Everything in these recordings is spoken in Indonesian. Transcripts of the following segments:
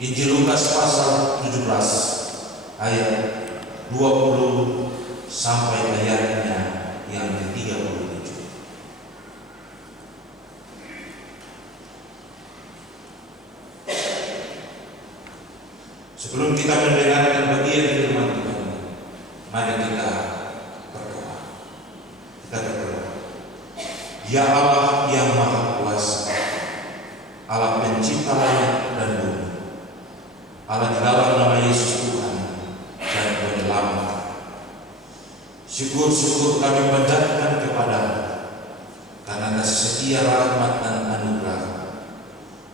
Injil Lukas pasal 17 ayat 20 sampai ayatnya yang ke-37. Sebelum kita mendengarkan bagian firman Tuhan, mari kita berdoa. Kita berdoa. Ya Allah yang Maha Kuasa, Allah pencipta langit dan bumi, Allah di dalam nama Yesus Tuhan dan Penyelamat, syukur kami panjatkan kepada-Mu karena kasih setia, rahmat dan anugerah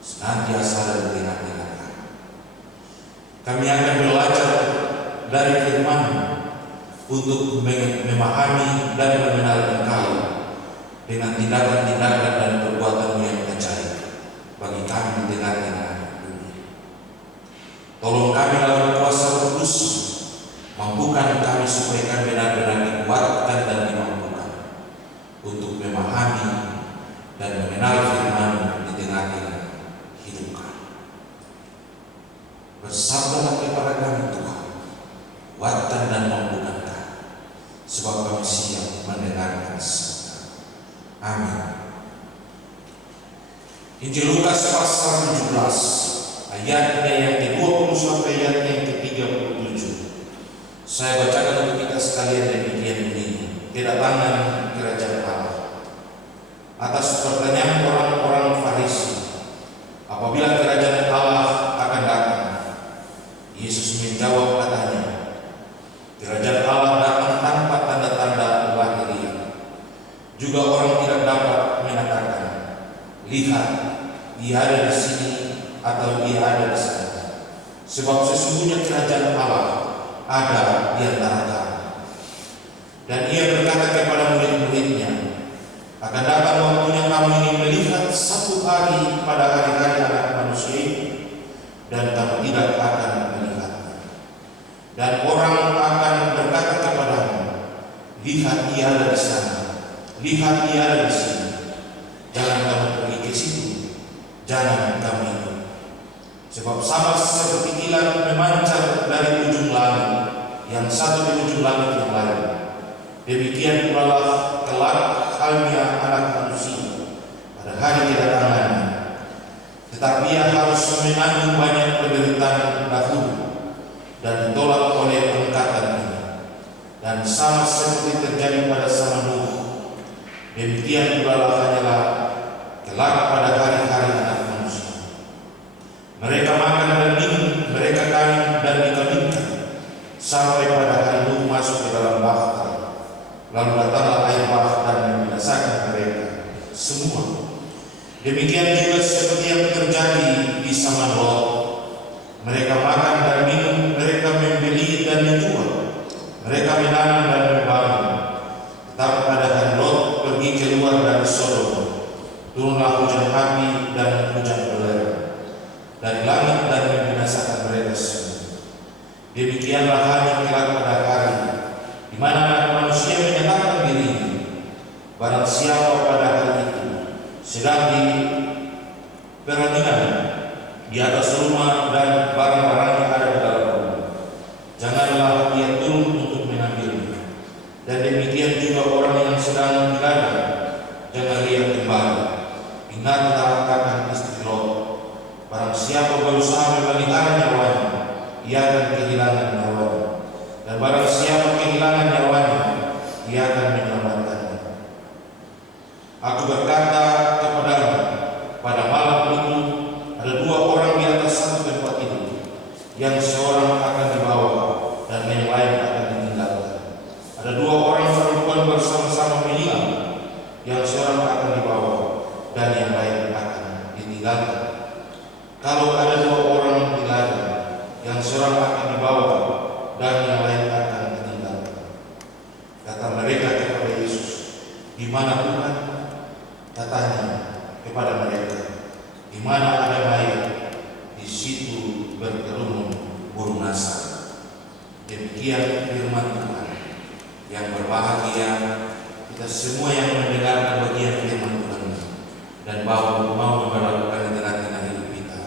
senantiasa ada di tengah-tengah kami. Kami akan belajar dari firman-Mu untuk memahami dan mengenal Engkau dengan tindakan-tindakan dan perbuatan-Mu yang ajaib bagi kami di tengah-tengah dunia. Tolong kami dalam kuasa Roh Kudus, mampukan kami supaya kami benar-benar dikuatkan dan dimampukan untuk memahami dan mengenal firman-Mu di tengah-tengah hidup kami. Bersabdalah kepada kami Tuhan, kuatkan dan mampukan kami, sebab kami siap mendengarkan sabda. Amin. Injil Lukas pasal 17 ayatnya yang ke-20 sampai ayatnya yang ke-37. Saya bacakan untuk kita sekalian demikian bunyinya. Kedatangan kerajaan Allah. Atas pertanyaan orang-orang Farisi, apabila kerajaan Allah akan datang, Yesus menjawab katanya, kerajaan Allah datang tanpa tanda-tanda lahiriah. Juga orang tidak dapat mengatakan, lihat, ia ada di sini atau ia ada di sana. Sebab sesungguhnya kerajaan Allah ada di antara kami. Dan ia berkata kepada murid-muridnya, akan datang waktunya kamu ingin melihat satu hari pada hari-hari Anak Manusia ini, dan kamu tidak akan melihatnya. Dan orang akan berkata kepadamu, lihat ia ada di sana, lihat ia ada di sini. Jangan kamu pergi ke situ, jangan kamu ikut. Sebab sama seperti kilat memancar dari ujung langit yang satu di ujung langit yang lain, demikian pula kelak halnya Anak Manusia pada hari kedatangannya. Tetapi ia harus menanggung banyak penderitaan dahulu dan ditolak oleh pengangkatan ini. Dan sama seperti terjadi pada zaman Nuh, demikian pula hanyalah kelak pada hari-hari Anak Manusia. Mereka makan dan minum, mereka kawin dan dikawinkan, sampai pada hari Nuh masuk ke dalam bahtera. Lalu datanglah air bah dan membinasakan mereka semua. Demikian juga seperti yang terjadi di zaman Lot. Mereka makan dan minum, mereka membeli dan menjual, mereka menanam dan membangun. Tetapi pada hari Lot pergi keluar dari Sodom, turunlah hujan api dan hujan belerang dari langit dan membinasakan mereka semua. Demikianlah halnya kelak pada hari di mana Anak Manusia menyatakan dirinya. Barang siapa pada hari itu sedang di perundingan di atas rumah dan barang-barang yang ada di dalam rumah, janganlah ia turun untuk mengambilnya. Dan demikian juga orang yang sedang di ladang, jangan ia kembali. Ingatlah akan istri Lot. Barang siapa berusaha memelihara nyawanya, ia akan kehilangan nyawanya. Dan barang siapa kehilangan nyawanya, ia akan menyelamatkannya. Aku berkata kepadamu, pada malam itu ada dua orang di atas satu tempat itu, yang seorang akan dibawa dan yang lain akan ditinggalkan. Ada dua orang perempuan bersama-sama menyilam, yang seorang akan dibawa dan yang lain akan ditinggalkan. Kalau ada dua orang di ladang, yang seorang akan dibawa dan yang lain akan ditinggalkan. Kata mereka kepada Yesus, di mana Tuhan? Katanya kepada mereka, di mana ada mayat, di situ berkerumun burung nasar. Demikian firman Tuhan. Yang berbahagia kita semua yang mendengarkan bagian firman Tuhan dan mau memperlakukan di tengah-tengah hidup kita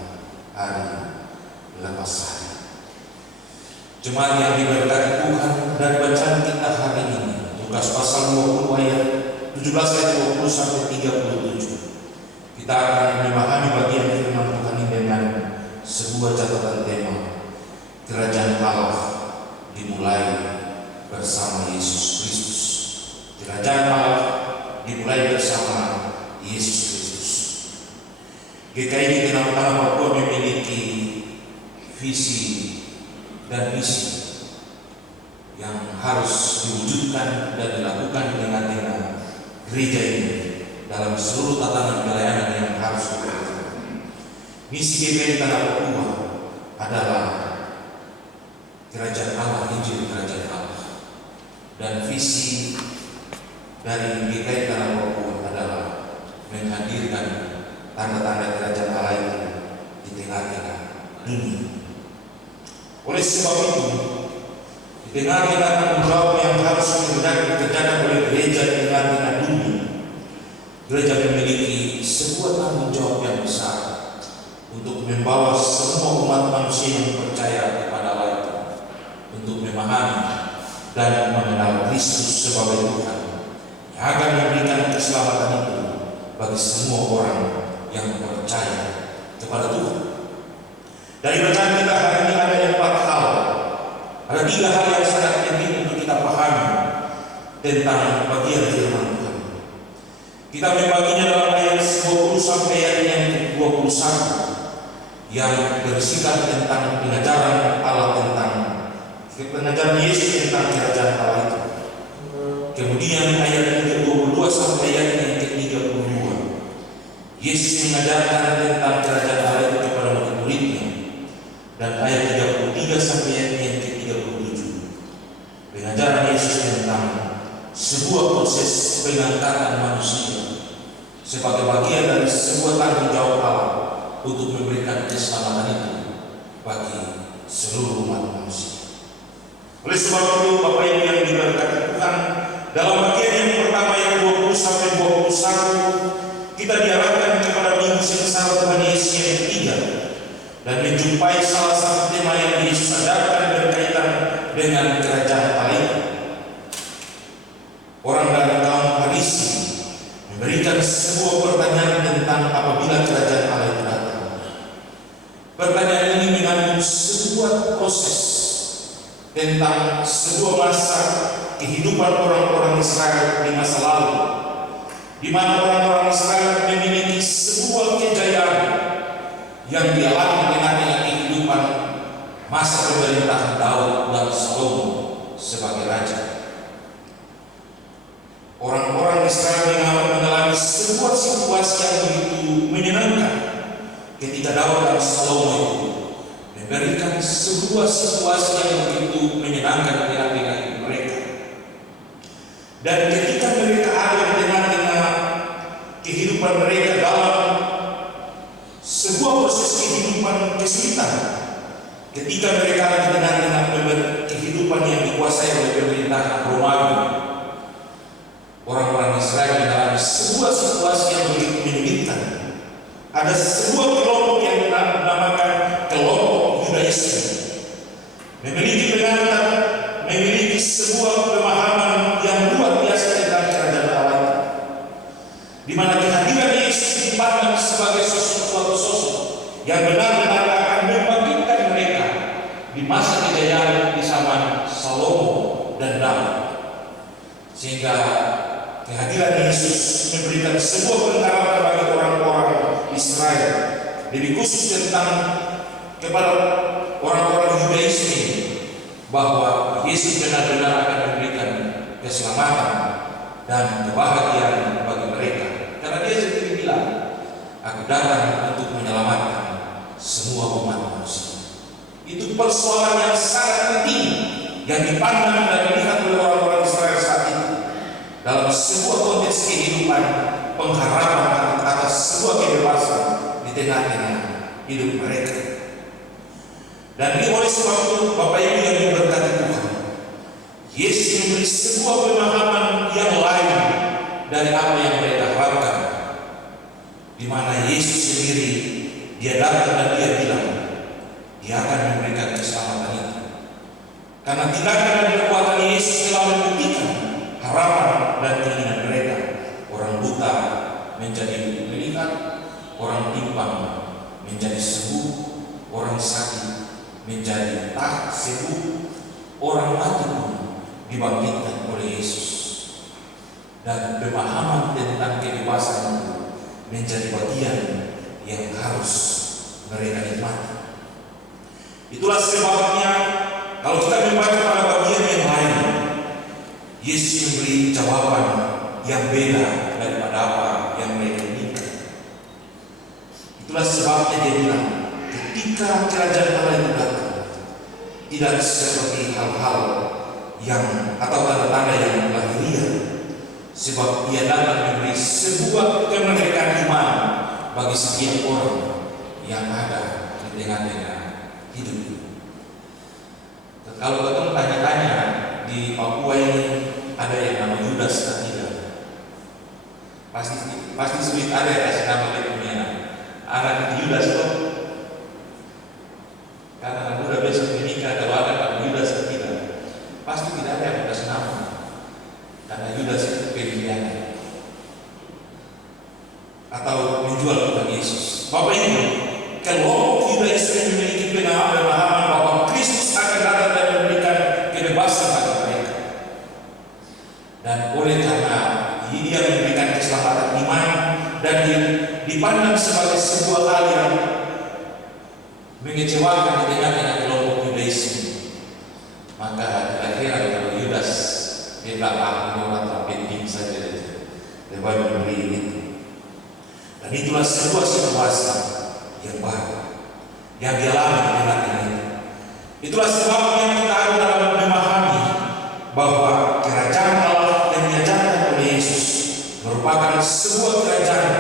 hari ini. Jemaat yang diberkati Tuhan, dari bacaan kita hari ini, Lukas pasal 20 ayat 17 ayat 20 sampai 37. Kita akan memahami bagian firman Tuhan ini dengan sebuah catatan tema, Kerajaan Allah dimulai bersama Yesus Kristus. Kerajaan Allah dimulai bersama Yesus Kristus. GKI Genap Tanah Papua memiliki visi dan misi yang harus diwujudkan dan dilakukan dengan gereja ini dalam seluruh tatanan pelayanan yang harus dilakukan. Misi GKI Tanah Papua adalah Kerajaan Allah, Injil Kerajaan Allah, dan visi dari GKI Tanah Papua adalah menghadirkan tanda-tanda Kerajaan Allah itu di tengah-tengah dunia. Oleh sebab itu, di tengah-tengah tanggung jawab yang harus dikerjakan oleh gereja di tengah-tengah dunia, gereja memiliki sebuah tanggung jawab yang besar untuk membawa semua umat manusia yang percaya kepada Allah itu untuk memahami dan mengenal Kristus sebagai Tuhan yang akan memberikan keselamatan itu bagi semua orang yang percaya kepada Tuhan. Dari bacaan kita hari ini ada 4 hal. Ada 3 hal yang sangat penting untuk kita pahami tentang bagian firman Tuhan. Kita membaginya dalam ayat 20 sampai ayat yang 21 yang berisikan tentang pengajaran Allah, tentang pengajaran Yesus tentang kerajaan Allah itu. Kemudian ayat 22 sampai ayat yang ke-32, Yesus mengajarkan tentang kerajaan Allah itu kepada murid-muridnya. Dan ayat 33 sampai ayat yang ke-37, pengajaran Yesus tentang sebuah proses pengangkatan manusia sebagai bagian dari sebuah tanggung jawab Allah untuk memberikan keselamatan itu bagi seluruh umat manusia. Oleh sebab itu, Bapak Ibu yang diberkati Tuhan, dalam bagian yang pertama yang 20 sampai 21, kita diarahkan kepada minggu sengsara Tuhan Yesus yang ketiga, dan menjumpai salah satu tema yang Yesus ajarkan berkaitan dengan kerajaan Allah. Orang dari kaum Farisi memberikan sebuah pertanyaan tentang apabila kerajaan Allah itu datang. Pertanyaan ini mengandung sebuah proses tentang sebuah masa kehidupan orang-orang Israel di masa lalu, di mana orang-orang Israel memiliki sebuah kejayaan yang dialami dengan kehidupan masa pemerintahan Daud dan Salomo sebagai raja. Orang-orang Israel mengalami sebuah situasi yang begitu menyenangkan ketika Daud dan Salomo itu memberikan sebuah situasi yang begitu menyenangkan di tengah-tengah mereka. Dan ketika mereka ada di tengah-tengah kehidupan mereka dalam sebuah proses kehidupan kesulitan, ketika mereka ada di tengah-tengah kehidupan yang dikuasai oleh pemerintahan Romawi, orang-orang Israel mengalami sebuah situasi yang begitu menyulitkan. Ada sebuah kelompok yang dinamakan kelompok Yudaisme, memiliki pengantar, memiliki sebuah pemahaman yang luar biasa tentang kerajaan Allah, di mana kehadiran Yesus dipandang sebagai suatu sosok yang benar-benar akan membangkitkan mereka di masa kejayaan di zaman Salomo dan Daud. Sehingga kehadiran Yesus memberikan sebuah pengharapan bagi orang-orang Israel, lebih khusus tentang kepada orang-orang Yudaisme, bahwa Yesus benar-benar akan memberikan keselamatan dan kebahagiaan bagi mereka. Karena Dia sendiri bilang, "Aku datang untuk menyelamatkan semua umat manusia." Itu persoalan yang sangat penting yang dipandang dan dilihat oleh orang-orang Israel saat itu dalam sebuah konteks kehidupan, pengharapan atas sebuah kebebasan di tengah-tengah hidup mereka. Dan oleh sebab itu, Bapak Ibu yang diberkati Tuhan, Yesus memberi sebuah pemahaman yang lain dari apa yang mereka harapkan, di mana Yesus sendiri Dia datang dan Dia bilang Dia akan memberikan keselamatan itu Karena tindakan dan perbuatan Yesus telah membuktikan harapan dan keinginan mereka. Orang buta menjadi melihat, orang timpang menjadi sembuh, orang sakit menjadi tak sembuh, orang mati pun dibangkitkan oleh Yesus. Dan pemahaman tentang kebebasan itu menjadi bagian yang harus mereka nikmati. Itulah sebabnya kalau kita membaca pada bagian yang lain, Yesus memberi jawaban yang beda daripada apa yang mereka inginkan. Itulah sebabnya dia bilang, ketika kerajaan Allah itu datang, tidak seperti hal-hal yang atau tanda-tanda yang lahiriah, sebab ia datang memberi sebuah kemerdekaan iman bagi setiap orang yang ada di tengah-tengah hidup ini. Kalau kita tanya-tanya di Papua ini ada yang nama Yudas atau tidak? Pasti sulit ada yang kasih nama dia punya anak Yudas tuh. Karena anak muda besok menikah kalau ada nama Yudas atau tidak, pasti tidak ada yang kasih nama. Karena Yudas itu pilihannya atau menjual kepada Yesus. Bapak Ibu, kalau Yudas ini memiliki pemahaman bahwa Kristus akan datang dan memberikan kebebasan bagi mereka, dan oleh karena dia memberikan keselamatan iman dan dipandang sebagai sebuah hal yang mengecewakan di tengah-tengah kelompok Yudaisme, maka akhirnya kalau Yudas dia bilang orang penting saja daripada memberi itu. Dan itulah sebuah situasi yang baru yang dialami di tengah-tengah itu. Itulah sebabnya kita harus dalam memahami bahwa kerajaan Allah yang diajarkan oleh Yesus merupakan sebuah kerajaan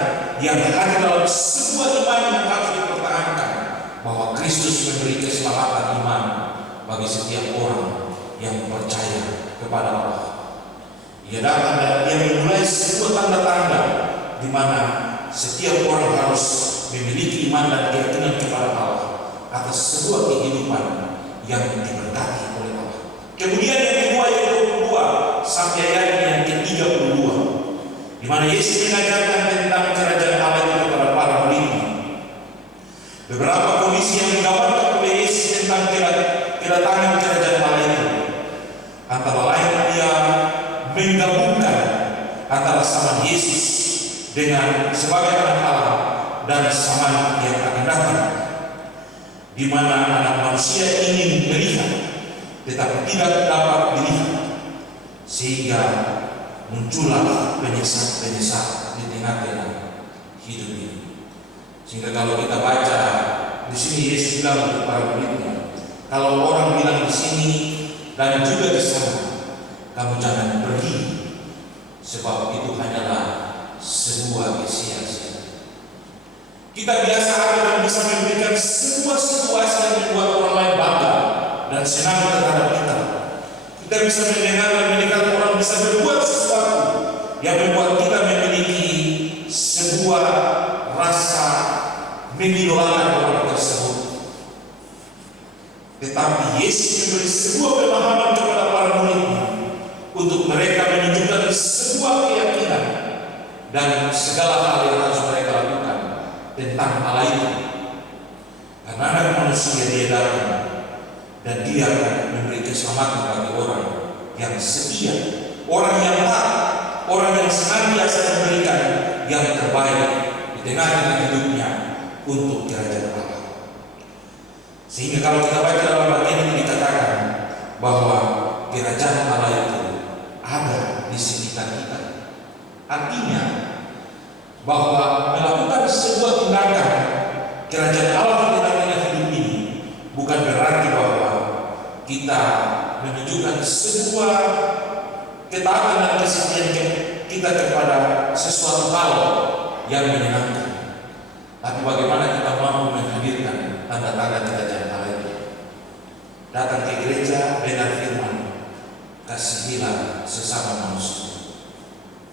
yang hadir dalam sebuah iman yang harus dipertahankan, bahwa Kristus memberi keselamatan iman bagi setiap orang yang percaya kepada Allah. Ia datang dan ia memulai sebuah tanda-tanda di mana setiap orang harus memiliki iman dan keyakinan kepada Allah atas sebuah kehidupan yang diberkati oleh Allah. Kemudian yang kedua, yang 22 sampai ayat yang ke-32, di mana Yesus mengajarkan tentang kerajaan Allah itu kepada para murid. Beberapa kondisi yang digambarkan oleh Yesus tentang kedatangan kerajaan Allah itu, antara lain dia menggabungkan antara zaman Yesus dengan sebagai anak Allah dan zaman yang akan datang, di mana anak manusia ingin melihat tetapi tidak dapat dilihat, sehingga muncullah penyesat di tengah-tengah hidup ini. Sehingga kalau kita baca di sini Yesus bilang untuk para muridnya, kalau orang bilang di sini dan juga di sana, kamu jangan pergi, sebab itu hanyalah sebuah sia-sia. Kita biasa ada dan bisa memberikan sebuah situasi yang membuat orang lain bangga dan senang terhadap kita. Kita bisa mendengar dan melihat orang bisa berbuat sesuatu yang membuat kita memiliki sebuah rasa mengidolakan orang tersebut. Tetapi Yesus memberi sebuah pemahaman kepada para muridnya untuk mereka menunjukkan sebuah keyakinan dan segala hal yang harus mereka lakukan tentang Allah itu. Karena anak manusia dia datang dan dia akan memberi keselamatan bagi orang yang setia, orang yang taat, orang yang senantiasa memberikan yang terbaik di tengah-tengah hidupnya untuk kerajaan Allah. Sehingga kalau kita baca dalam bagian ini dikatakan bahwa kerajaan Allah itu ada di sekitar kita. Artinya bahwa melakukan sebuah tindakan kerajaan Allah di tengah-tengah hidup ini bukan berarti bahwa kita menunjukkan sebuah ketaatan dan kesetiaan kita kepada sesuatu hal yang menyenangkan, tapi bagaimana kita mampu menghadirkan tanda-tanda kerajaan Allah itu. Datang ke gereja, dengar firman, kasihilah sesama manusia,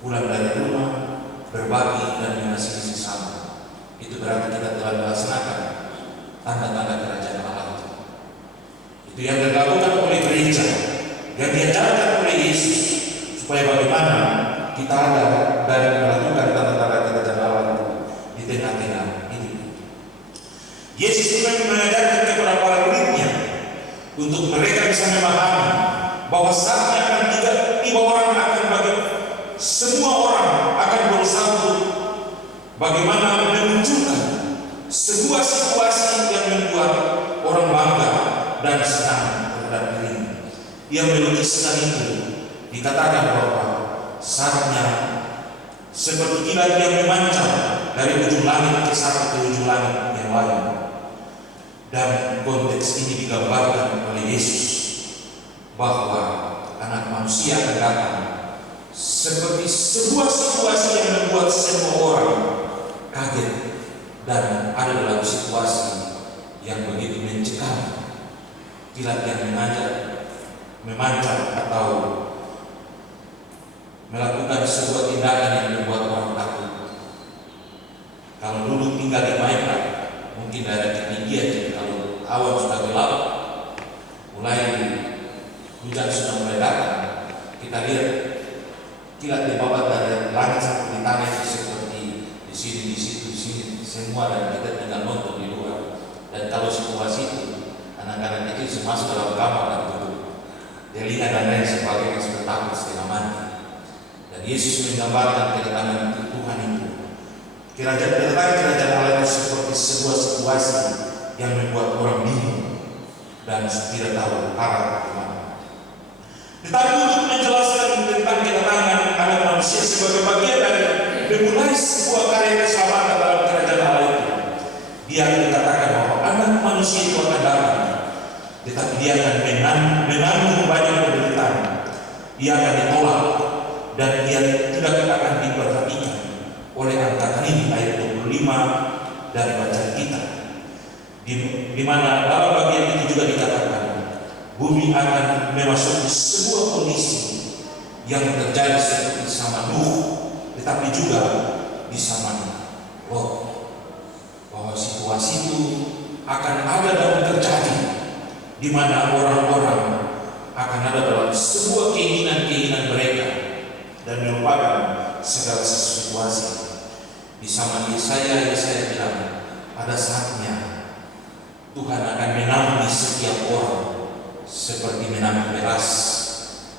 pulang dari rumah, berbagi dan mengasihi sesama. Itu berarti kita telah melaksanakan tanda-tanda kerajaan Allah itu. Itu yang dilakukan oleh gereja, yang diajarkan oleh Yesus, supaya bagaimana kita ada dan melakukan tanda-tanda kerajaan Allah itu di tengah-tengah hidup. Yesus juga mengajarkan kepada para muridnya untuk mereka bisa memahami bahwa saatnya akan tiba orang akan semua orang akan bersatu bagaimana memunculkan sebuah situasi yang membuat orang bangga dan senang terhadap dirinya. Ia melukiskan itu, dikatakan bahwa saatnya seperti kilat yang memancar dari ujung langit ke ujung langit yang lain. Dan konteks ini digambarkan oleh Yesus bahwa anak manusia akan datang seperti sebuah situasi yang membuat semua orang kaget dan ada dalam situasi yang begitu mencekam. Kilat yang memancar atau melakukan sebuah tindakan yang membuat orang takut. Kalau dulu tinggal di Maibrat, mungkin daerah ketinggian, jadi kalau awan sudah gelap, mulai hujan sudah mulai datang, kita lihat kilat di bawah dari langit seperti tanah seperti di sini, di situ, di sini, semua, dan kita tinggal nonton di luar. Dan kalau situasi itu anak-anak itu masuk dalam kamar dan tutup telinga dan lain sebagainya, sudah takut setengah mati. Dan Yesus menggambarkan kedatangan Tuhan itu, kedatangan kerajaan Allah itu seperti sebuah situasi yang membuat orang bingung dan tidak tahu arah kemana. Tetapi untuk menjelaskan tentang kedatangan anak manusia sebagai bagian dari memulai sebuah karya keselamatan dalam kerajaan Allah itu, dia dikatakan bahwa anak manusia itu akan datang, tetapi dia akan menanggung banyak penderitaan. Dia akan ditolak dan dia tidak akan diperhatikan oleh angkatan ini, ayat 25 dari bacaan kita, di mana dalam bagian itu juga dikatakan bumi akan memasuki sebuah kondisi yang terjadi seperti sama Nuh, tetapi juga di zaman Lot, bahwa situasi itu akan ada dan terjadi, di mana orang-orang akan ada dalam sebuah keinginan-keinginan mereka dan melupakan segala situasi. Di zaman Yesaya bilang, pada saatnya Tuhan akan menampi setiap orang seperti menampi beras,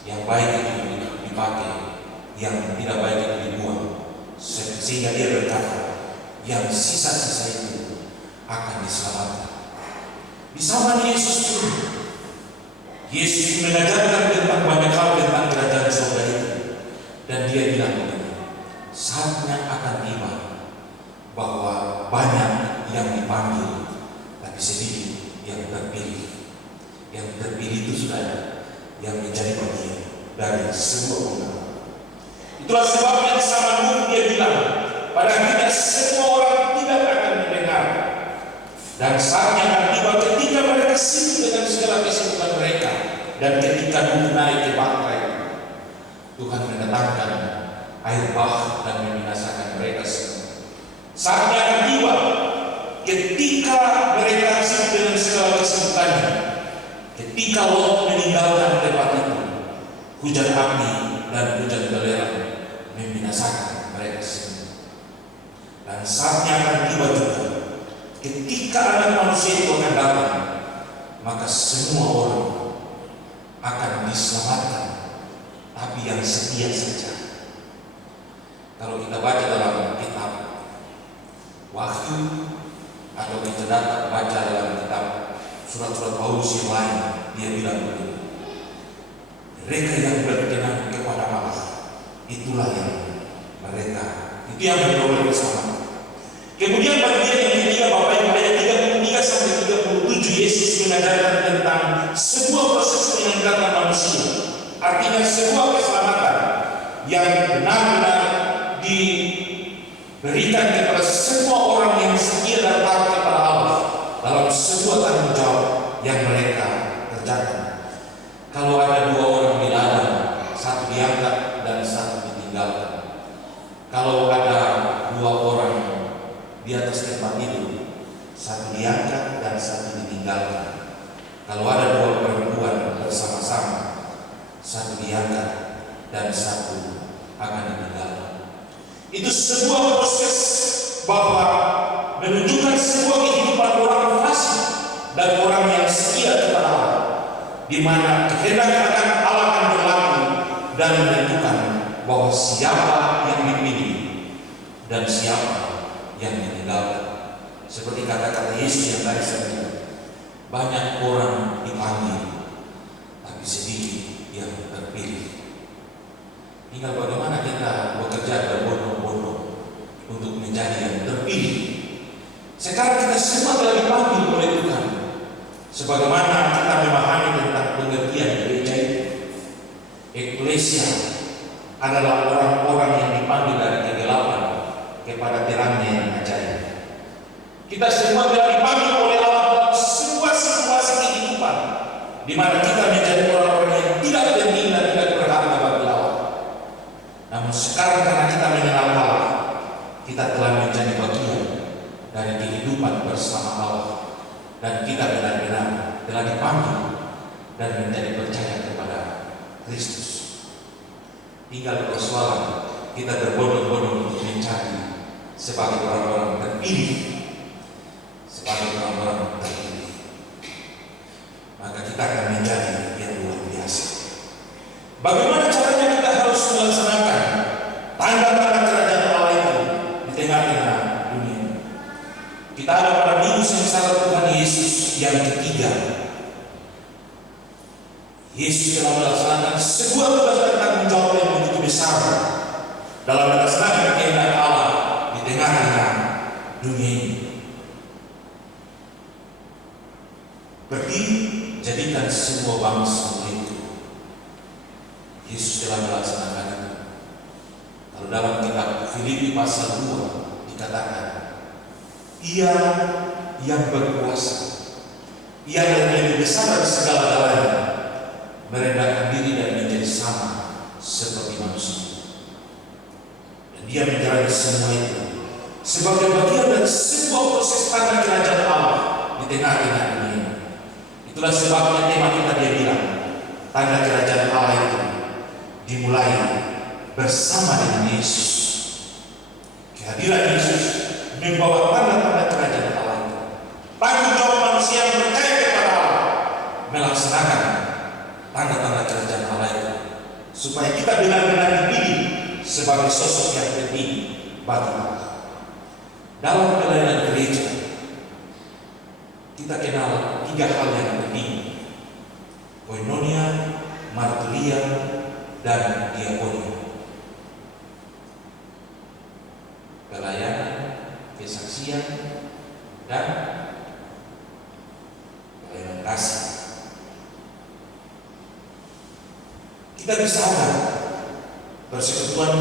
yang baik itu dipakai, yang tidak baik itu dibuang, sehingga dia berkata yang sisa-sisa itu akan diselamatkan. Di zaman Yesus pun, Yesus mengajarkan tentang banyak hal tentang kerajaan surga itu, dan dia bilang begini, saatnya akan tiba bahwa banyak yang dipanggil tapi sedikit yang terpilih. Yang terpilih itu sudah yang menjadi bagian dari sebuah pengaruh. Itulah sebabnya di zaman Nuh dia bilang, pada akhirnya semua orang tidak akan mendengar, dan saatnya akan tiba ketika mereka sibuk dengan segala kesibukan mereka, dan ketika Nuh naik ke bangkai, Tuhan mendatangkan air bah dan membinasakan mereka semua. Saatnya akan tiba ketika mereka sibuk dengan segala kesibukannya, ketika Lot meninggalkan tempat itu, hujan api dan hujan belerang membinasakan mereka semua. Dan saatnya akan tiba juga ketika anak manusia itu akan datang, maka semua orang akan diselamatkan, tapi yang setia saja. Kalau kita baca dalam kitab Wahyu, atau kita baca dalam kitab surat-surat Paulus yang lain, dia bilang begini, mereka yang berkenan kepada Allah, itulah yang mereka, itu yang memperoleh keselamatan. Kemudian bagian yang ketiga, Bapak Ibu, ayat 33 sampai 37, Yesus mengajarkan tentang sebuah proses pengangkatan manusia, artinya sebuah keselamatan yang benar-benar diberikan kepada semua orang yang setia dan taat kepada Allah dalam sebuah tanggung jawab yang mereka kerjakan. Kalau ada dua orang di ladang, satu diangkat dan satu ditinggalkan. Kalau ada dua orang di atas tempat tidur, satu diangkat dan satu ditinggalkan. Kalau ada dua perempuan bersama-sama, satu diangkat dan satu akan ditinggalkan. Itu sebuah proses bahwa menunjukkan sebuah kehidupan orang fasik dan orang yang setia kepada Allah, di mana kehendak akan Allah akan berlaku dan menentukan bahwa siapa yang dipilih dan siapa yang ditinggalkan. Seperti kata-kata Yesus yang tadi saya bilang, banyak orang dipanggil, tapi sedikit yang terpilih. Tinggal bagaimana kita bekerja berbondong-bondong untuk menjadi yang terpilih. Sekarang kita semua telah dipanggil oleh Tuhan. Sebagaimana kita memahami tentang pengertian gereja itu, eklesia adalah orang-orang yang dipanggil dari kegelapan kepada terangnya yang ajaib. Kita semua telah dipanggil oleh Allah dalam sebuah situasi kehidupan di mana kita menjadi orang-orang yang tidak penting dan tidak berharga bagi Allah. Namun sekarang karena kita mengenal Allah, kita telah menjadi bagian dari kehidupan bersama Allah, dan kita benar-benar telah dipanggil dan menjadi percaya kepada Kristus. Tinggal persoalan kita berbondong-bondong untuk mencari sebagai orang-orang terpilih, sebagai orang-orang terpilih, maka kita akan menjadi yang luar biasa. Bagaimana caranya kita harus melaksanakan tanda-tanda kerajaan Allah itu di tengah-tengah dunia? Kita ada pada minggu sengsara Tuhan Yesus yang ketiga. Yesus telah melaksanakan sebuah tugas dan tanggung jawab yang begitu besar dalam melaksanakan kehendak Allah di tengah-tengah dunia ini. Pergi jadikan semua bangsa itu. Yesus telah melaksanakan itu. Kalau dalam kitab Filipi pasal 2 dikatakan, Ia yang berkuasa, Ia yang lebih besar dari segala-galanya, merendahkan diri dan menjadi sama seperti manusia. Dan Dia menjalani semua itu sebagai bagian dari sebuah proses tanda kerajaan Allah di tengah-tengah dunia. Itulah sebabnya tema kita dia bilang, tanda kerajaan Allah itu dimulai bersama dengan Yesus. Kehadiran Yesus membawa tanda-tanda kerajaan Allah itu. Tanggung jawab manusia yang percaya kepada Allah melaksanakan tanda-tanda kerajaan Allah itu, supaya kita benar-benar dipilih sebagai sosok yang penting bagi Allah. Dalam pelayanan gereja, kita kenal 3 hal yang penting: koinonia, marturia, dan diakonia. Pelayanan, kesaksian, dan pelayanan kasih. Kita bisa ada persekutuan,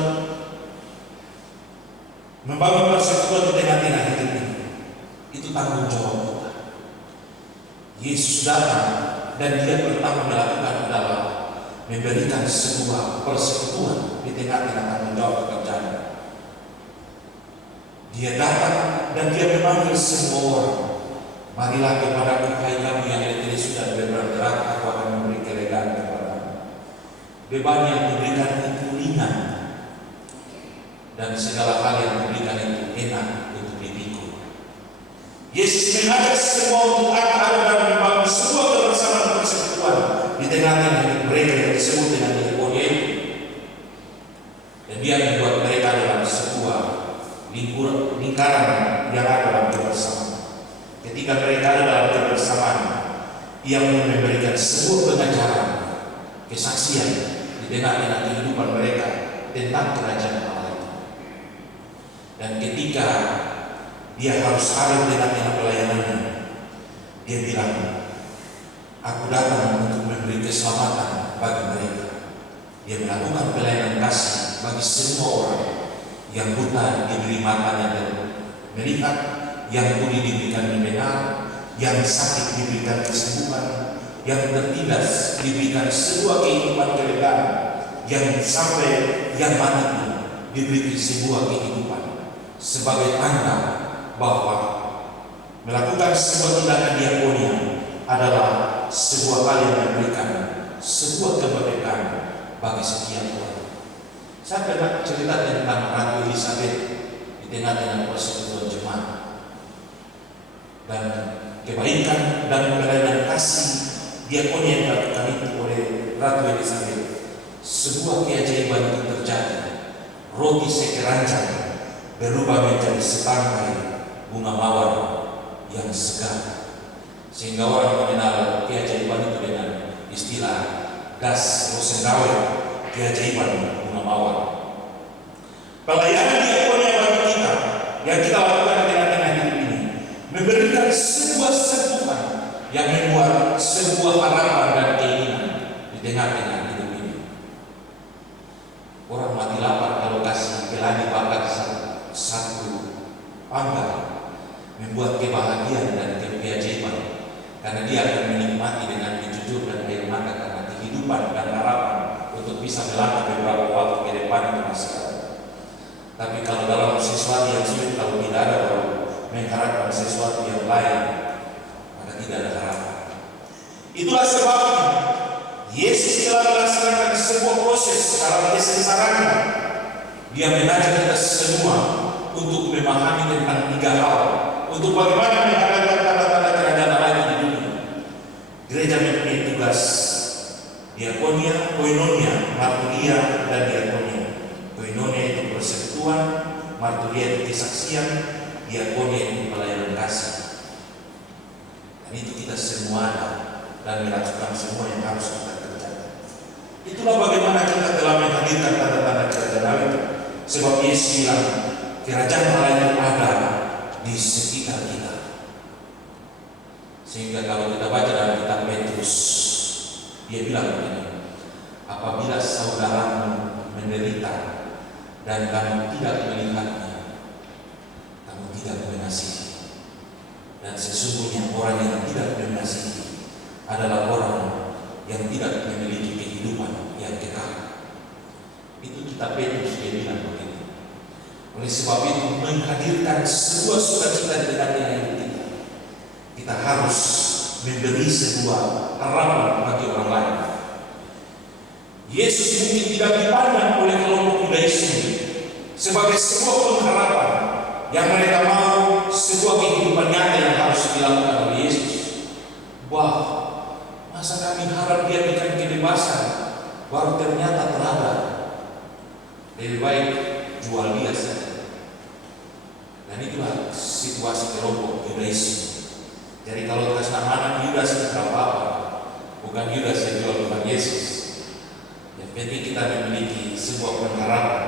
membangun persekutuan di tengah-tengah hidup ini. Itu tanggung jawab kita. Yesus datang dan Dia pertama melakukan adalah memberikan sebuah persekutuan di tengah-tengah tanggung jawab pekerjaan. Dia datang dan Dia memanggil semua orang. Marilah kepadaku hai kamu yang letih sudah berberat, aku akan memberi kelegaan kepadamu. Beban yang diberikan itu ringan, dan segala hal yang diberikan itu enak untuk dipikul. Yesus mengajak semua untuk ada dan membangun sebuah kebersamaan persekutuan di tengah-tengah hidup mereka yang disebut dengan diakonia itu. Dan Dia membuat mereka dalam sebuah lingkaran yang ada dalam kebersamaan. Ketika mereka ada dalam kebersamaan, Ia memberikan sebuah pengajaran, kesaksian di tengah-tengah kehidupan mereka tentang kerajaan Allah itu. Dan ketika Dia harus hadir di tengah-tengah pelayanannya, Dia bilang, aku datang untuk memberi keselamatan bagi mereka. Dia melakukan pelayanan kasih bagi semua orang. Yang buta diberi matanya dan melihat, yang tuli diberikan mendengar, yang sakit diberikan kesembuhan, yang tertindas diberikan sebuah kehidupan kelegaan, yang sampai yang mati diberi sebuah kehidupan, sebagai tanda bahwa melakukan sebuah tindakan diakonia adalah sebuah hal yang memberikan sebuah kemerdekaan bagi setiap orang. Saya pernah cerita tentang Ratu Elizabeth di tengah-tengah persekutuan jemaat, dan kebaikan dan pelayanan kasih diakoni yang dilakukan itu oleh Ratu Elizabeth. Sebuah keajaiban itu terjadi. Roti sekeranjang berubah menjadi setangkai bunga mawar yang segar, sehingga orang mengenal keajaiban itu dengan istilah Das Rosendawe, keajaiban bunga mawar. Pelayanan diakoni bagi kita yang kita lakukan di tengah-tengah hidup ini memberikan sebuah sentuhan yang membuat sebuah harapan dan keinginan di tengah-tengah hidup ini. Orang mati lapar kalau kasih keladi bakar satu panggang, membuat kebahagiaan dan keajaiban, karena dia akan menikmati dengan mencucurkan air mata karena kehidupan dan harapan untuk bisa melangkah beberapa waktu ke depan itu masih ada. Tapi kalau dalam sesuatu yang sulit, kalau tidak ada orang mengharapkan sesuatu yang lain, maka tidak ada harapan. Itulah sebabnya Yesus telah melaksanakan sebuah proses dalam kesengsaraan. Dia mengajak kita semua untuk memahami tentang 3 hal, untuk bagaimana menghadapi tanda-tanda kerajaan Allah di dunia. Gereja mempunyai tugas diakonia, koinonia, marturia, dan diakonia. Koinonia itu persekutuan, marturia itu kesaksian, diakonia itu pelayanan kasih. Dan itu kita semua ada dan melakukan semua yang harus kita kerjakan. Itulah bagaimana kita telah menghadirkan tanda-tanda kerajaan Allah itu. Sebab Yesus bilang, kerajaan Allah itu ada di sekitar kita. Sehingga kalau kita baca dalam kitab Petrus, dia bilang begini, apabila saudaramu menderita dan kamu tidak melihatnya, kamu tidak mengasihi. Dan sesungguhnya orang yang tidak mengasihi adalah orang yang tidak memiliki kehidupan yang kekal. Itu kitab Petrus, dia bilang begitu. Oleh sebab itu, menghadirkan sebuah sukacita di tengah-tengah hidup kita, kita harus memberi sebuah harapan bagi orang lain. Yesus mungkin tidak dipandang oleh kelompok Yudaisme sebagai sebuah pengharapan yang mereka mau sebuah kehidupan nyata yang harus dilakukan oleh Yesus. Wah, masa kami harap dia berikan kebebasan, baru ternyata terada. Lebih baik jual dia saja. Dan itulah situasi kelompok Yudaisme. Jadi kalau kasih anak Yudas tidak apa-apa, bukan Yudas yang jual Tuhan Yesus. Yang penting kita memiliki sebuah pengharapan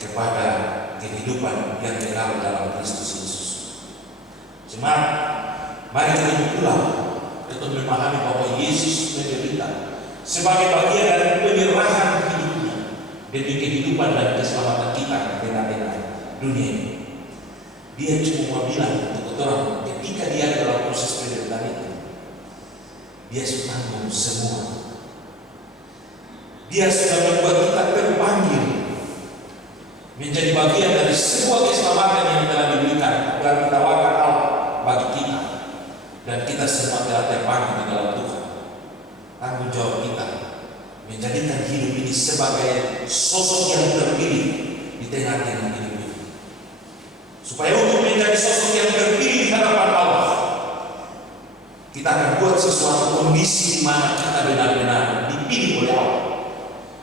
kepada kehidupan yang kekal dalam Kristus Yesus. Cuma mari kita pulang untuk memahami bahwa Yesus menderita sebagai bagian dari penyerahan hidupnya demi kehidupan dan keselamatan kita di tengah-tengah dunia ini. Dia cuma bilang untuk orang ketika dia dalam proses penderitaan itu, dia sudah tanggung semua. Dia sudah membuat kita terpanggil menjadi bagian dari sebuah keselamatan yang telah diberikan dan ditawarkan Allah bagi kita, dan kita semua telah terpanggil di dalam Tuhan. Tanggung jawab kita menjadikan hidup ini sebagai sosok yang terpilih di tengah-tengah hidup ini, supaya untuk menjadi sosok yang terpilih di hadapan Allah, kita akan buat sesuatu kondisi di mana kita benar-benar dipilih oleh Allah.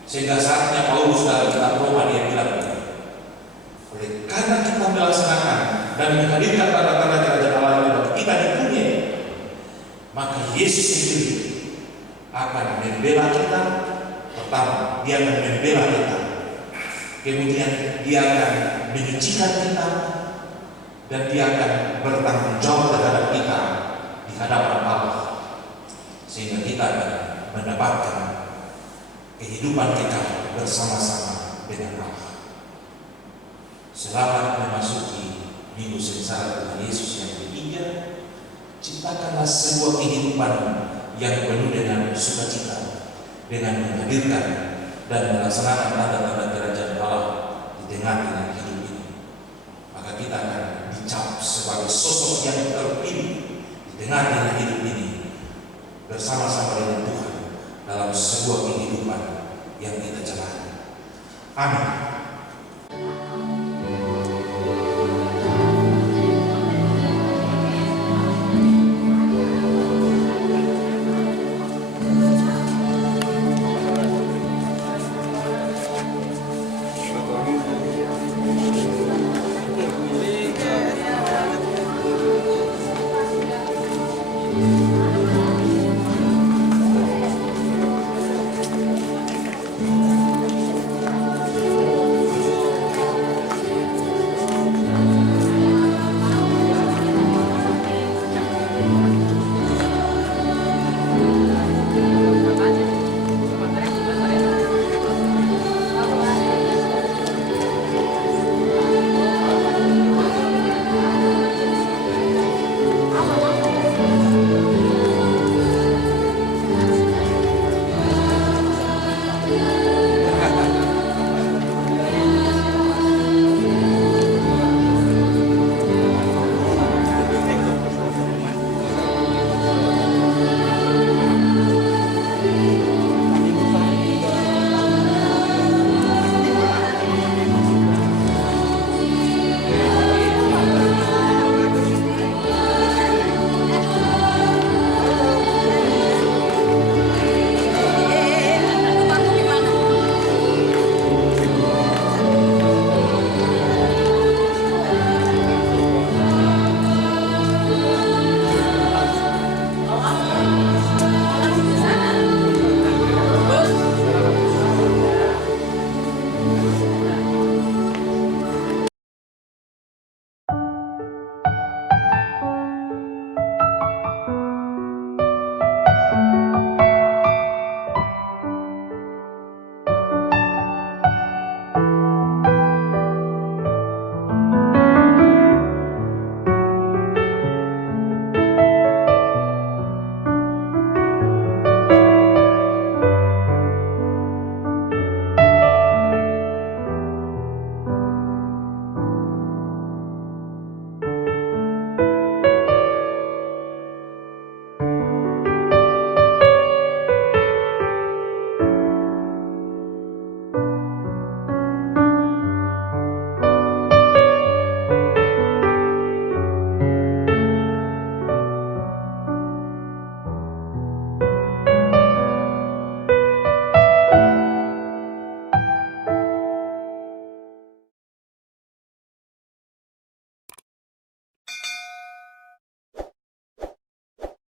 Sehingga saatnya Paulus dalam kitab Roma dia bilang, oleh karena kita melaksanakan dan menghadirkan tanda-tanda kerajaan Allah yang kita dipunyai, maka Yesus sendiri akan membela kita. Pertama, dia akan membela kita, kemudian dia akan menyucikan kita, dan dia akan bertanggung jawab terhadap kita di hadapan Allah, sehingga kita akan mendapatkan kehidupan kita bersama-sama dengan Allah. Selamat memasuki minggu sengsara Tuhan Yesus yang ketiga. Ciptakanlah sebuah kehidupan yang penuh dengan sukacita, dengan menghadirkan dan melaksanakan tanda-tanda kerajaan Allah di tengah-tengah hidup ini. Maka kita akan dicap sebagai sosok yang terpilih di tengah-tengah hidup ini, bersama-sama dengan Tuhan dalam sebuah kehidupan yang kita jalani. Amin.